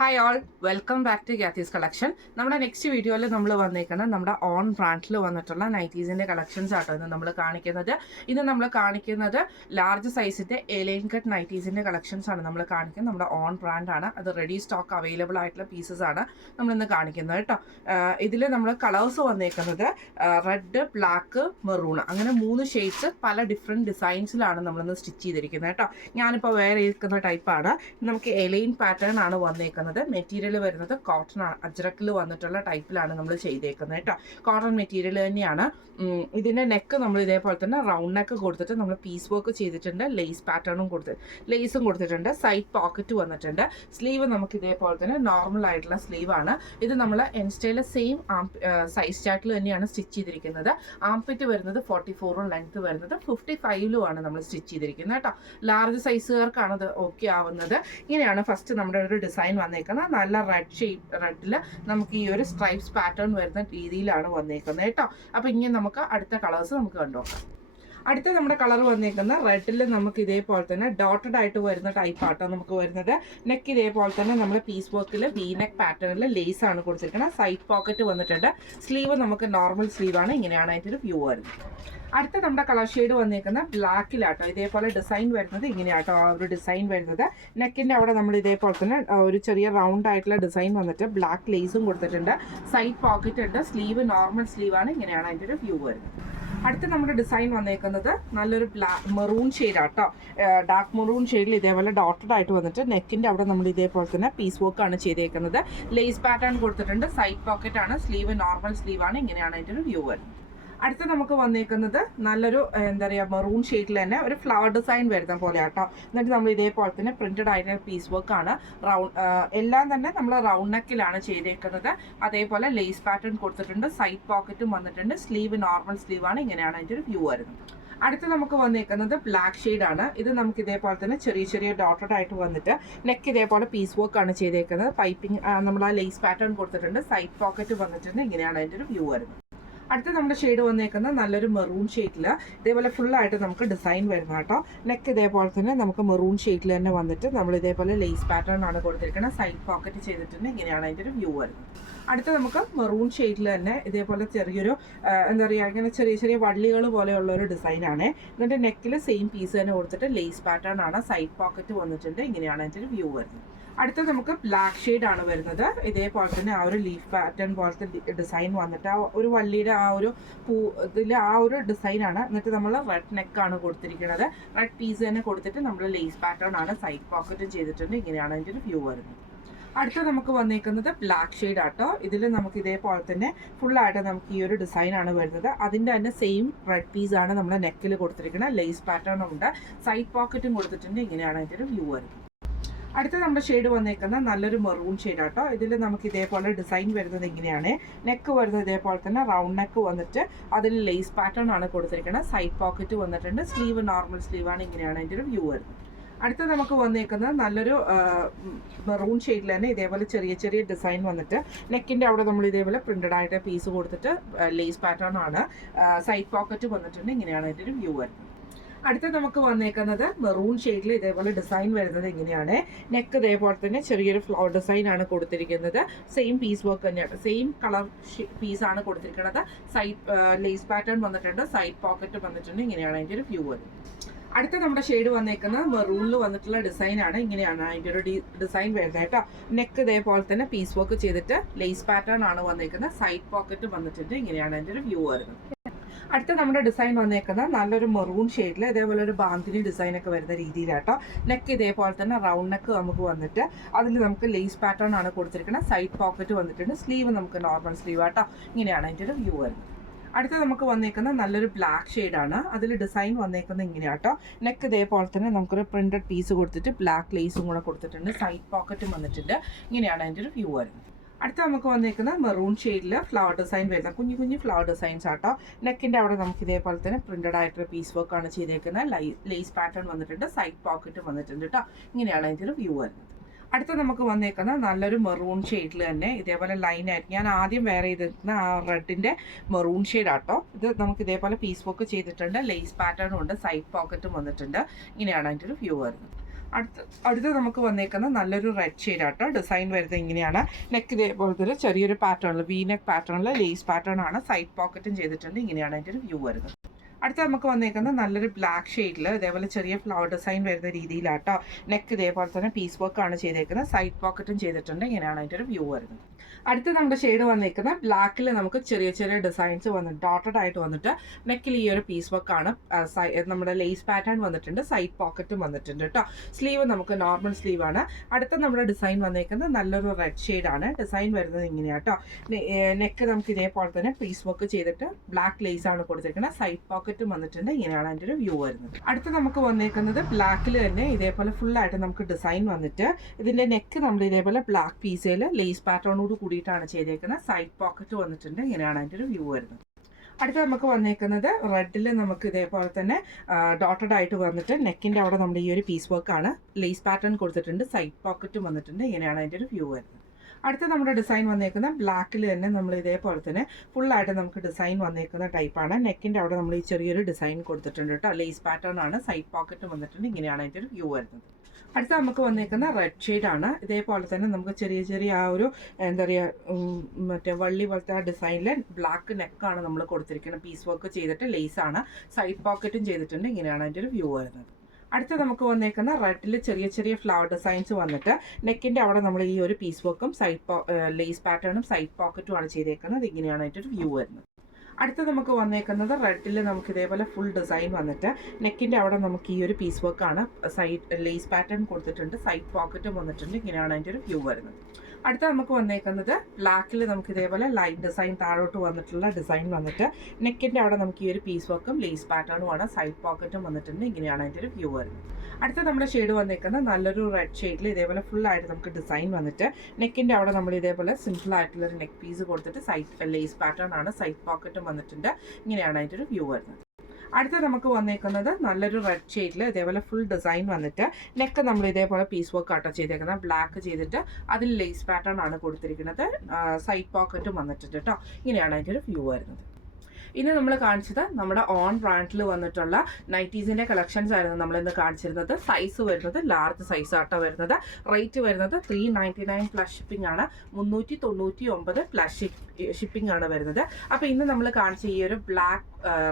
Hi all, welcome back to ഗ്യാത്തീസ് collection. നമ്മുടെ next വീഡിയോയിൽ നമ്മൾ വന്നേക്കുന്നത് നമ്മുടെ ഓൺ ബ്രാൻഡിൽ വന്നിട്ടുള്ള നൈറ്റീസിൻ്റെ കളക്ഷൻസ് ആട്ടോ ഇന്ന് നമ്മൾ കാണിക്കുന്നത്. ഇന്ന് നമ്മൾ കാണിക്കുന്നത് ലാർജ് സൈസിൻ്റെ എലൈൻ കട്ട് നൈറ്റീസിൻ്റെ കളക്ഷൻസ് ആണ് നമ്മൾ കാണിക്കുന്നത്. നമ്മുടെ ഓൺ ബ്രാൻഡാണ്, അത് റെഡി സ്റ്റോക്ക് അവൈലബിൾ ആയിട്ടുള്ള പീസസ് ആണ് നമ്മളിന്ന് കാണിക്കുന്നത് കേട്ടോ. ഇതിൽ നമ്മൾ കളേഴ്സ് വന്നേക്കുന്നത് റെഡ്, ബ്ലാക്ക്, മെറൂൺ, അങ്ങനെ 3 ഷെയ്ഡ്സ് പല ഡിഫറെൻറ്റ് ഡിസൈൻസിലാണ് നമ്മളിന്ന് സ്റ്റിച്ച് ചെയ്തിരിക്കുന്നത് കേട്ടോ. ഞാനിപ്പോൾ വേറെ ഇരിക്കുന്ന ടൈപ്പാണ്. നമുക്ക് എലൈൻ പാറ്റേൺ ആണ് വന്നേക്കുന്നത്. മെറ്റീരിയൽ വരുന്നത് കോട്ടൺ ആണ്, അജ്രക്കിൽ വന്നിട്ടുള്ള ടൈപ്പിലാണ് നമ്മൾ ചെയ്തേക്കുന്നത് കേട്ടോ. കോട്ടൺ മെറ്റീരിയൽ തന്നെയാണ്. ഇതിൻ്റെ നെക്ക് നമ്മൾ ഇതേപോലെ തന്നെ റൗണ്ട് നെക്ക് കൊടുത്തിട്ട് നമ്മൾ പീസ് വർക്ക് ചെയ്തിട്ടുണ്ട്. ലേസ് പാറ്റേണും ലേസും കൊടുത്തിട്ടുണ്ട്. സൈഡ് പോക്കറ്റ് വന്നിട്ടുണ്ട്. സ്ലീവ് നമുക്ക് ഇതേപോലെ തന്നെ നോർമൽ ആയിട്ടുള്ള സ്ലീവാണ്. ഇത് നമ്മൾ എൻസ്റ്റയിലെ സെയിം സൈസ് ചാർട്ടിൽ തന്നെയാണ് സ്റ്റിച്ച് ചെയ്തിരിക്കുന്നത്. ആംപിറ്റ് വരുന്നത് 44, ലെങ്ത് വരുന്നത് 55 ആണ് നമ്മൾ സ്റ്റിച്ച് ചെയ്തിരിക്കുന്നത് കേട്ടോ. ലാർജ് സൈസുകാർക്കാണ് അത് ഓക്കെ ആവുന്നത്. ഇങ്ങനെയാണ് ഫസ്റ്റ് നമ്മുടെ ഒരു ഡിസൈൻ വന്നേക്കുന്നത്. നല്ല റെഡിൽ നമുക്ക് ഈ ഒരു സ്ട്രൈപ്സ് പാറ്റേൺ വരുന്ന രീതിയിലാണ് വന്നേക്കുന്നത് കേട്ടോ. അപ്പോൾ ഇങ്ങനെ നമുക്ക് അടുത്ത കളേഴ്സ് നമുക്ക് കണ്ടുനോക്കാം. അടുത്ത നമ്മുടെ കളർ വന്നേക്കുന്ന റെഡിൽ നമുക്ക് ഇതേപോലെ തന്നെ ഡോട്ടഡ് ആയിട്ട് വരുന്ന ടൈപ്പ് ആട്ടോ നമുക്ക് വരുന്നത്. നെക്ക് ഇതേപോലെ തന്നെ നമ്മൾ പീസ് വർക്കിൽ വി നെക്ക് പാറ്റേണിൽ ലേസ് ആണ് കൊടുത്തിരിക്കുന്നത്. സൈഡ് പോക്കറ്റ് വന്നിട്ടുണ്ട്. സ്ലീവ് നമുക്ക് നോർമൽ സ്ലീവാണ്. ഇങ്ങനെയാണ് അതിൻ്റെ ഒരു വ്യൂ വരുന്നത്. അടുത്ത നമ്മുടെ കളർ ഷെയ്ഡ് വന്നേക്കുന്ന ബ്ലാക്കിലാട്ടോ. ഇതേപോലെ ഡിസൈൻ വരുന്നത് ഇങ്ങനെയാട്ടോ ആ ഒരു ഡിസൈൻ വരുന്നത്. നെക്കിൻ്റെ അവിടെ നമ്മൾ ഇതേപോലെ തന്നെ ഒരു ചെറിയ റൗണ്ട് ആയിട്ടുള്ള ഡിസൈൻ വന്നിട്ട് ബ്ലാക്ക് ലേസും കൊടുത്തിട്ടുണ്ട്. സൈഡ് പോക്കറ്റ് ഉണ്ട്. സ്ലീവ് നോർമൽ സ്ലീവാണ്. ഇങ്ങനെയാണ് അതിൻ്റെ ഒരു വ്യൂ വരുന്നത്. അടുത്ത നമ്മുടെ ഡിസൈൻ വന്നേക്കുന്നത് നല്ലൊരു മെറൂൺ ഷെയ്ഡാട്ടോ. ഡാർക്ക് മെറൂൺ ഷെയ്ഡിൽ ഇതേപോലെ ഡോട്ടഡ് ആയിട്ട് വന്നിട്ട് നെക്കിൻ്റെ അവിടെ നമ്മൾ ഇതേപോലെ തന്നെ പീസ് വർക്കാണ് ചെയ്തേക്കുന്നത്. ലേസ് പാറ്റേൺ കൊടുത്തിട്ടുണ്ട്. സൈഡ് പോക്കറ്റ് ആണ്. സ്ലീവ് നോർമൽ സ്ലീവാണ്. ഇങ്ങനെയാണ് അതിൻ്റെ ഒരു വ്യൂ വരുന്നത്. അടുത്ത നമുക്ക് വന്നേക്കുന്നത് നല്ലൊരു എന്താ പറയുക മെറൂൺ ഷെയ്ഡിൽ തന്നെ ഒരു ഫ്ലവർ ഡിസൈൻ വരുന്ന പോലെ ആട്ടോ. എന്നിട്ട് നമ്മൾ ഇതേപോലെ തന്നെ പ്രിന്റഡ് ആയിട്ടുള്ള പീസ് വർക്കാണ്. എല്ലാം തന്നെ നമ്മൾ റൗണ്ട് നെക്കിലാണ് ചെയ്തേക്കുന്നത്. അതേപോലെ ലേസ് പാറ്റേൺ കൊടുത്തിട്ടുണ്ട്. സൈഡ് പോക്കറ്റും വന്നിട്ടുണ്ട്. സ്ലീവ് നോർമൽ സ്ലീവാണ്. ഇങ്ങനെയാണ് അതിൻ്റെ ഒരു വ്യൂ വരുന്നത്. അടുത്ത് നമുക്ക് വന്നേക്കുന്നത് ബ്ലാക്ക് ഷെയ്ഡാണ്. ഇത് നമുക്ക് ഇതേപോലെ തന്നെ ചെറിയ ചെറിയ ഡോട്ടഡ് ആയിട്ട് വന്നിട്ട് നെക്ക് ഇതേപോലെ പീസ് വർക്കാണ് ചെയ്തേക്കുന്നത്. പൈപ്പിംഗ് നമ്മൾ ആ ലേസ് പാറ്റേൺ കൊടുത്തിട്ടുണ്ട്. സൈഡ് പോക്കറ്റ് വന്നിട്ടുണ്ട്. ഇങ്ങനെയാണ് അതിൻ്റെ ഒരു വ്യൂ വരുന്നത്. അടുത്ത നമ്മുടെ ഷെയ്ഡ് വന്നേക്കുന്നത് നല്ലൊരു മെറൂൺ ഷെയ്ഡിൽ ഇതേപോലെ ഫുള്ളായിട്ട് നമുക്ക് ഡിസൈൻ വരുന്ന കേട്ടോ. നെക്ക് ഇതേപോലെ തന്നെ നമുക്ക് മെറൂൺ ഷെയ്ഡിൽ തന്നെ വന്നിട്ട് നമ്മൾ ഇതേപോലെ ലേസ് പാറ്റേൺ ആണ് കൊടുത്തിരിക്കുന്നത്. സൈഡ് പോക്കറ്റ് ചെയ്തിട്ടുണ്ട്. ഇങ്ങനെയാണ് അതിൻ്റെ ഒരു വ്യൂ വരുന്നത്. അടുത്ത നമുക്ക് മെറൂൺ ഷെയ്ഡിൽ തന്നെ ഇതേപോലെ ചെറിയൊരു എന്താ പറയുക ഇങ്ങനെ ചെറിയ ചെറിയ വള്ളികൾ പോലെയുള്ള ഒരു ഡിസൈനാണ്. എന്നിട്ട് നെക്കിൽ സെയിം പീസ് തന്നെ കൊടുത്തിട്ട് ലേസ് പാറ്റേൺ ആണ്. സൈഡ് പോക്കറ്റ് വന്നിട്ടുണ്ട്. ഇങ്ങനെയാണ് അതിൻ്റെ ഒരു വ്യൂ വരുന്നത്. അടുത്ത നമുക്ക് ബ്ലാക്ക് ഷെയ്ഡ് ആണ് വരുന്നത്. ഇതേപോലെ തന്നെ ആ ഒരു ലീഫ് പാറ്റേൺ പോലത്തെ ഡിസൈൻ വന്നിട്ട് ആ ഒരു വള്ളിയുടെ ആ ഒരു ഇതിൽ ആ ഒരു ഡിസൈനാണ്. എന്നിട്ട് നമ്മൾ റെഡ് നെക്കാണ് കൊടുത്തിരിക്കുന്നത്. റെഡ് പീസ് തന്നെ കൊടുത്തിട്ട് നമ്മൾ ലേസ് പാറ്റേൺ ആണ്. സൈഡ് പോക്കറ്റും ചെയ്തിട്ടുണ്ട്. ഇങ്ങനെയാണ് അതിൻ്റെ ഒരു വ്യൂ വരുന്നത്. അടുത്ത നമുക്ക് വന്നേക്കുന്നത് ബ്ലാക്ക് ഷെയ്ഡ് ആട്ടോ. ഇതിൽ നമുക്ക് ഇതേപോലെ തന്നെ ഫുള്ളായിട്ട് നമുക്ക് ഈ ഒരു ഡിസൈനാണ് വരുന്നത്. അതിൻ്റെ തന്നെ സെയിം റെഡ് പീസാണ് നമ്മൾ നെക്കിൽ കൊടുത്തിരിക്കുന്നത്. ലേസ് പാറ്റേണും ഉണ്ട്. സൈഡ് പോക്കറ്റും കൊടുത്തിട്ടുണ്ട്. ഇങ്ങനെയാണ് അതിൻ്റെ ഒരു വ്യൂ വരുന്നത്. അടുത്ത നമ്മുടെ ഷെയ്ഡ് വന്നേക്കുന്ന നല്ലൊരു മെറൂൺ ഷെയ്ഡ് ആട്ടോ. ഇതിൽ നമുക്ക് ഇതേപോലെ ഡിസൈൻ വരുന്നത് ഇങ്ങനെയാണ്. നെക്ക് വരുന്നത് ഇതേപോലെ തന്നെ റൗണ്ട് നെക്ക് വന്നിട്ട് അതിൽ ലേസ് പാറ്റേൺ ആണ് കൊടുത്തിരിക്കുന്നത്. സൈഡ് പോക്കറ്റ് വന്നിട്ടുണ്ട്. സ്ലീവ് നോർമൽ സ്ലീവാണ്. ഇങ്ങനെയാണ് അതിൻ്റെ ഒരു വ്യൂ വരുന്നത്. അടുത്ത നമുക്ക് വന്നേക്കുന്നത് നല്ലൊരു മെറൂൺ ഷെയ്ഡിൽ തന്നെ ഇതേപോലെ ചെറിയ ചെറിയ ഡിസൈൻ വന്നിട്ട് നെക്കിൻ്റെ അവിടെ നമ്മൾ ഇതേപോലെ പ്രിന്റഡ് ആയിട്ട് പീസ് കൊടുത്തിട്ട് ലേസ് പാറ്റേൺ ആണ്. സൈഡ് പോക്കറ്റ് വന്നിട്ടുണ്ട്. ഇങ്ങനെയാണ് അതിൻ്റെ ഒരു വ്യൂ വരുന്നത്. അടുത്ത നമുക്ക് വന്നേക്കുന്നത് മെറൂൺ ഷെയ്ഡിൽ ഇതേപോലെ ഡിസൈൻ വരുന്നത് ഇങ്ങനെയാണ്. നെക്ക് ഇതേപോലെ തന്നെ ചെറിയൊരു ഫ്ലവർ ഡിസൈൻ ആണ് കൊടുത്തിരിക്കുന്നത്. സെയിം പീസ് വർക്ക് തന്നെയാണ്. സെയിം കളർ പീസാണ് കൊടുത്തിരിക്കുന്നത്. സൈഡ് ലേസ് പാറ്റേൺ വന്നിട്ടുണ്ട്. സൈഡ് പോക്കറ്റ് വന്നിട്ടുണ്ട്. ഇങ്ങനെയാണ് അതിൻ്റെ ഒരു വ്യൂ വരുന്നത്. അടുത്ത നമ്മുടെ ഷെയ്ഡ് വന്നേക്കുന്നത് മെറൂണിൽ വന്നിട്ടുള്ള ഡിസൈനാണ്. ഇങ്ങനെയാണ് അതിൻ്റെ ഒരു ഡിസൈൻ വരുന്നത് കേട്ടോ. നെക്ക് ഇതേപോലെ തന്നെ പീസ് വർക്ക് ചെയ്തിട്ട് ലേസ് പാറ്റേൺ ആണ് വന്നേക്കുന്നത്. സൈഡ് പോക്കറ്റ് വന്നിട്ടുണ്ട്. ഇങ്ങനെയാണ് അതിൻ്റെ ഒരു വ്യൂ വരുന്നത്. അടുത്ത നമ്മുടെ ഡിസൈൻ വന്നേക്കുന്നത് നല്ലൊരു മെറൂൺ ഷെയ്ഡിൽ ഇതേപോലെ ഒരു ബാന്തിനി ഡിസൈനൊക്കെ വരുന്ന രീതിയിലാട്ടോ. നെക്ക് ഇതേപോലെ തന്നെ റൗണ്ട് നെക്ക് നമുക്ക് വന്നിട്ട് അതിൽ നമുക്ക് ലേസ് പാറ്റേൺ ആണ് കൊടുത്തിരിക്കുന്നത്. സൈഡ് പോക്കറ്റ് വന്നിട്ടുണ്ട്. സ്ലീവ് നമുക്ക് നോർമൽ സ്ലീവ് ആട്ടോ. ഇങ്ങനെയാണ് അതിൻ്റെ ഒരു വ്യൂ വരുന്നത്. അടുത്ത നമുക്ക് വന്നേക്കുന്നത് നല്ലൊരു ബ്ലാക്ക് ഷെയ്ഡാണ്. അതിൽ ഡിസൈൻ വന്നേക്കുന്നത് ഇങ്ങനെയാട്ടോ. നെക്ക് ഇതേപോലെ തന്നെ നമുക്കൊരു പ്രിന്റഡ് പീസ് കൊടുത്തിട്ട് ബ്ലാക്ക് ലേസും കൂടെ കൊടുത്തിട്ടുണ്ട്. സൈഡ് പോക്കറ്റും വന്നിട്ടുണ്ട്. ഇങ്ങനെയാണ് അതിൻ്റെ ഒരു വ്യൂ വരുന്നത്. അടുത്ത നമുക്ക് വന്നേക്കുന്നത് മെറൂൺ ഷെയ്ഡിൽ ഫ്ലവർ ഡിസൈൻ വരുന്ന കുഞ്ഞു കുഞ്ഞു ഫ്ലവർ ഡിസൈൻസ് ആട്ടോ. നെക്കിൻ്റെ അവിടെ നമുക്ക് ഇതേപോലെ തന്നെ പ്രിന്റഡ് ആയിട്ടുള്ള പീസ് വർക്കാണ് ചെയ്തേക്കുന്നത്. ലേസ് പാറ്റേൺ വന്നിട്ടുണ്ട്. സൈഡ് പോക്കറ്റും വന്നിട്ടുണ്ട് കേട്ടോ. ഇങ്ങനെയാണ് അതിൻ്റെ ഒരു വ്യൂ വരുന്നത്. അടുത്ത നമുക്ക് വന്നേക്കുന്ന നല്ലൊരു മെറൂൺ ഷെയ്ഡിൽ തന്നെ ഇതേപോലെ ലൈനായിട്ട് ഞാൻ ആദ്യം വെയർ ചെയ്തിരുന്ന ആ റെഡിൻ്റെ മെറൂൺ ഷെയ്ഡ് ആട്ടോ. ഇത് നമുക്ക് ഇതേപോലെ പീസ് വർക്ക് ചെയ്തിട്ടുണ്ട്. ലേസ് പാറ്റേണും ഉണ്ട്. സൈഡ് പോക്കറ്റും വന്നിട്ടുണ്ട്. ഇങ്ങനെയാണ് അതിൻ്റെ ഒരു വ്യൂ വരുന്നത്. അടുത്ത് നമുക്ക് വന്നേക്കുന്ന നല്ലൊരു റെഡ് ഷെയ്ഡാട്ടോ. ഡിസൈൻ വരുന്നത് ഇങ്ങനെയാണ്. നെക്ക് ഇതേപോലത്തെ ഒരു ചെറിയൊരു പാറ്റേണിൽ വി നെക്ക് പാറ്റേണിൽ ലേസ് പാറ്റേൺ ആണ്. സൈഡ് പോക്കറ്റും ചെയ്തിട്ടുണ്ട്. ഇങ്ങനെയാണ് അതിൻ്റെ ഒരു വ്യൂ വരുന്നത്. അടുത്ത നമുക്ക് വന്നേക്കുന്നത് നല്ലൊരു ബ്ലാക്ക് ഷെയ്ഡിൽ ഇതേപോലെ ചെറിയ ഫ്ലവർ ഡിസൈൻ വരുന്ന രീതിയിലാട്ടോ. നെക്ക് ഇതേപോലെ തന്നെ പീസ് വർക്കാണ് ചെയ്തേക്കുന്നത്. സൈഡ് പോക്കറ്റും ചെയ്തിട്ടുണ്ട്. ഇങ്ങനെയാണ് അതിൻ്റെ ഒരു വ്യൂ വരുന്നത്. അടുത്ത നമ്മുടെ ഷെയ്ഡ് വന്നിരിക്കുന്നത് ബ്ലാക്കിൽ നമുക്ക് ചെറിയ ചെറിയ ഡിസൈൻസ് വന്നിട്ട് ഡോട്ടഡ് ആയിട്ട് വന്നിട്ട് നെക്കിൽ ഈ ഒരു പീസ് വർക്കാണ്. നമ്മുടെ ലേസ് പാറ്റേൺ വന്നിട്ടുണ്ട്. സൈഡ് പോക്കറ്റും വന്നിട്ടുണ്ട് കേട്ടോ. സ്ലീവ് നമുക്ക് നോർമൽ സ്ലീവ് ആണ്. അടുത്ത നമ്മുടെ ഡിസൈൻ വന്നിരിക്കുന്നത് നല്ലൊരു റെഡ് ഷെയ്ഡാണ്. ഡിസൈൻ വരുന്നത് ഇങ്ങനെയാട്ടോ. നെക്ക് നമുക്ക് ഇതേപോലെ തന്നെ പീസ് വർക്ക് ചെയ്തിട്ട് ബ്ലാക്ക് ലേസ് ആണ് കൊടുത്തിരിക്കുന്നത്. സൈഡ് പോക്കറ്റും വന്നിട്ടുണ്ട്. ഇങ്ങനെയാണ് അതിൻ്റെ ഒരു വ്യൂ വരുന്നത്. അടുത്ത നമുക്ക് വന്നിരിക്കുന്നത് ബ്ലാക്കിൽ തന്നെ ഇതേപോലെ ഫുള്ളായിട്ട് നമുക്ക് ഡിസൈൻ വന്നിട്ട് ഇതിൻ്റെ നെക്ക് നമ്മൾ ഇതേപോലെ ബ്ലാക്ക് പീസയിൽ ലേസ് പാറ്റേണോട് കൂടിയിട്ടാണ് ചെയ്തേക്കുന്നത്. സൈഡ് പോക്കറ്റ് വന്നിട്ടുണ്ട്. ഇങ്ങനെയാണ് അതിൻ്റെ ഒരു വ്യൂ വരുന്നത്. അടുത്ത നമുക്ക് വന്നേക്കുന്നത് റെഡിൽ നമുക്ക് ഇതേപോലെ തന്നെ ഡോട്ടഡ് ആയിട്ട് വന്നിട്ട് നെക്കിൻ്റെ അവിടെ നമ്മുടെ ഈ ഒരു പീസ് വർക്കാണ്. ലേസ് പാറ്റേൺ കൊടുത്തിട്ടുണ്ട്. സൈഡ് പോക്കറ്റും വന്നിട്ടുണ്ട്. ഇങ്ങനെയാണ് അതിൻ്റെ ഒരു വ്യൂ വരുന്നത്. അടുത്ത നമ്മുടെ ഡിസൈൻ വന്നേക്കുന്ന ബ്ലാക്കിൽ തന്നെ നമ്മൾ ഇതേപോലെ തന്നെ ഫുള്ളായിട്ട് നമുക്ക് ഡിസൈൻ വന്നേക്കുന്ന ടൈപ്പാണ്. നെക്കിൻ്റെ അവിടെ നമ്മൾ ഈ ചെറിയൊരു ഡിസൈൻ കൊടുത്തിട്ടുണ്ട് കേട്ടോ. ലേസ് പാറ്റേൺ ആണ്. സൈഡ് പോക്കറ്റും വന്നിട്ടുണ്ട്. ഇങ്ങനെയാണ് അതിൻ്റെ ഒരു വ്യൂ വരുന്നത്. അടുത്ത നമുക്ക് വന്നേക്കുന്ന റെഡ് ഷെയ്ഡാണ്. ഇതേപോലെ തന്നെ നമുക്ക് ചെറിയ ചെറിയ ആ ഒരു എന്താ പറയുക മറ്റേ വള്ളി പോലത്തെ ആ ഡിസൈനിൽ ബ്ലാക്ക് നെക്കാണ് നമ്മൾ കൊടുത്തിരിക്കുന്നത്. പീസ് വർക്ക് ചെയ്തിട്ട് ലേസാണ്. സൈഡ് പോക്കറ്റും ചെയ്തിട്ടുണ്ട്. ഇങ്ങനെയാണ് അതിൻ്റെ ഒരു വ്യൂ വരുന്നത്. അടുത്ത നമുക്ക് വന്നേക്കുന്ന റെഡിൽ ചെറിയ ചെറിയ ഫ്ലവർ ഡിസൈൻസ് വന്നിട്ട് നെക്കിൻ്റെ അവിടെ നമ്മൾ ഈ ഒരു പീസ് വർക്കും ലേസ് പാറ്റേണും സൈഡ് പോക്കറ്റുമാണ് ചെയ്തേക്കുന്നത്. ഇങ്ങനെയാണ് അതിൻ്റെ ഒരു വ്യൂ വരുന്നത്. അടുത്ത നമുക്ക് വന്നേക്കുന്നത് റെഡിൽ നമുക്ക് ഇതേപോലെ ഫുൾ ഡിസൈൻ വന്നിട്ട് നെക്കിൻ്റെ അവിടെ നമുക്ക് ഈ ഒരു പീസ് വർക്കാണ്. സൈഡ് ലേസ് പാറ്റേൺ കൊടുത്തിട്ടുണ്ട്. സൈഡ് പോക്കറ്റും വന്നിട്ടുണ്ട്. ഇങ്ങനെയാണ് അതിൻ്റെ ഒരു വ്യൂ വരുന്നത്. അടുത്ത നമുക്ക് വന്നേക്കുന്നത് ബ്ലാക്കിൽ നമുക്ക് ഇതേപോലെ ലൈൻ ഡിസൈൻ താഴോട്ട് വന്നിട്ടുള്ള ഡിസൈൻ വന്നിട്ട് നെക്കിൻ്റെ അവിടെ നമുക്ക് ഈ ഒരു പീസ് വർക്കും ലേസ് പാറ്റേണുമാണ്. സൈഡ് പോക്കറ്റും വന്നിട്ടുണ്ട്. ഇങ്ങനെയാണ് അതിൻ്റെ ഒരു വ്യൂ വരുന്നത്. അടുത്ത നമ്മുടെ ഷെയ്ഡ് വന്നേക്കുന്നത് നല്ലൊരു റെഡ് ഷെയ്ഡിൽ ഇതേപോലെ ഫുള്ളായിട്ട് നമുക്ക് ഡിസൈൻ വന്നിട്ട് നെക്കിൻ്റെ അവിടെ നമ്മൾ ഇതേപോലെ സിമ്പിൾ ആയിട്ടുള്ളൊരു നെക്ക് പീസ് കൊടുത്തിട്ട് സൈഡ് ലേസ് പാറ്റേൺ ആണ്. സൈഡ് പോക്കറ്റും വന്നിട്ടുണ്ട്. ഇങ്ങനെയാണ് അതിൻ്റെ ഒരു വ്യൂ വരുന്നത്. അടുത്ത നമുക്ക് വന്നേക്കുന്നത് നല്ലൊരു റെഡ് ഷെയ്ഡിൽ ഇതേപോലെ ഫുൾ ഡിസൈൻ വന്നിട്ട് നെക്ക് നമ്മൾ ഇതേപോലെ പീസ് വർക്ക് ആട്ടോ ചെയ്തേക്കുന്നത്. ബ്ലാക്ക് ചെയ്തിട്ട് അതിൽ ലേസ് പാറ്റേൺ ആണ് കൊടുത്തിരിക്കുന്നത്. സൈഡ് പോക്കറ്റും വന്നിട്ടുണ്ട് കേട്ടോ. ഇങ്ങനെയാണ് അതിൻ്റെ ഒരു വ്യൂ വരുന്നത്. ഇനി നമ്മൾ കാണിച്ചത് നമ്മുടെ ഓൺ ബ്രാൻഡിൽ വന്നിട്ടുള്ള നൈറ്റീസിൻ്റെ കളക്ഷൻസ് ആയിരുന്നു നമ്മളിന്ന് കാണിച്ചിരുന്നത്. സൈസ് വരുന്നത് ലാർജ് സൈസ് ആട്ടോ വരുന്നത്. റേറ്റ് വരുന്നത് 399 പ്ലസ് ഷിപ്പിംഗ് ആണ്. 399 പ്ലസ് ഷിപ്പിംഗ് ആണ് വരുന്നത്. അപ്പോൾ ഇന്ന് നമ്മൾ കാണിച്ച ഈ ഒരു ബ്ലാക്ക്,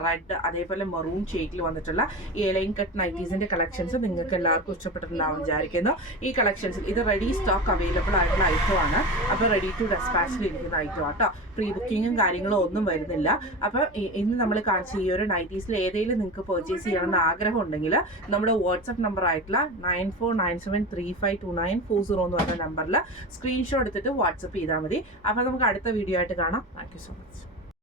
റെഡ് അതേപോലെ മെറൂൺ ഷെയ്ഡിൽ വന്നിട്ടുള്ള ഈ ലൈൻ കട്ട് നൈറ്റീസിൻ്റെ കളക്ഷൻസ് നിങ്ങൾക്ക് എല്ലാവർക്കും ഇഷ്ടപ്പെട്ടിട്ടുണ്ടാവും വിചാരിക്കുന്നു. ഈ കളക്ഷൻസിൽ ഇത് റെഡി സ്റ്റോക്ക് അവൈലബിൾ ആയിട്ടുള്ള ഐറ്റം ആണ്. അപ്പോൾ റെഡി ടു ഡെസ്പാച്ചിൽ ഇരിക്കുന്ന ഐറ്റം ആട്ടോ. പ്രീ ബുക്കിങ്ങും കാര്യങ്ങളും ഒന്നും വരുന്നില്ല. അപ്പോൾ ഇന്ന് നമ്മൾ കാണിച്ച ഈ ഒരു നൈറ്റീസിൽ ഏതെങ്കിലും നിങ്ങൾക്ക് പർച്ചേസ് ചെയ്യണമെന്ന് ആഗ്രഹം ഉണ്ടെങ്കിൽ നമ്മുടെ വാട്സപ്പ് നമ്പർ ആയിട്ടുള്ള 9497352940 എന്ന് പറഞ്ഞ നമ്പറിൽ സ്ക്രീൻഷോട്ട് എടുത്തിട്ട് വാട്സപ്പ് ചെയ്താൽ മതി. അപ്പോൾ നമുക്ക് അടുത്ത വീഡിയോ ആയിട്ട് കാണാം. Thank you so much.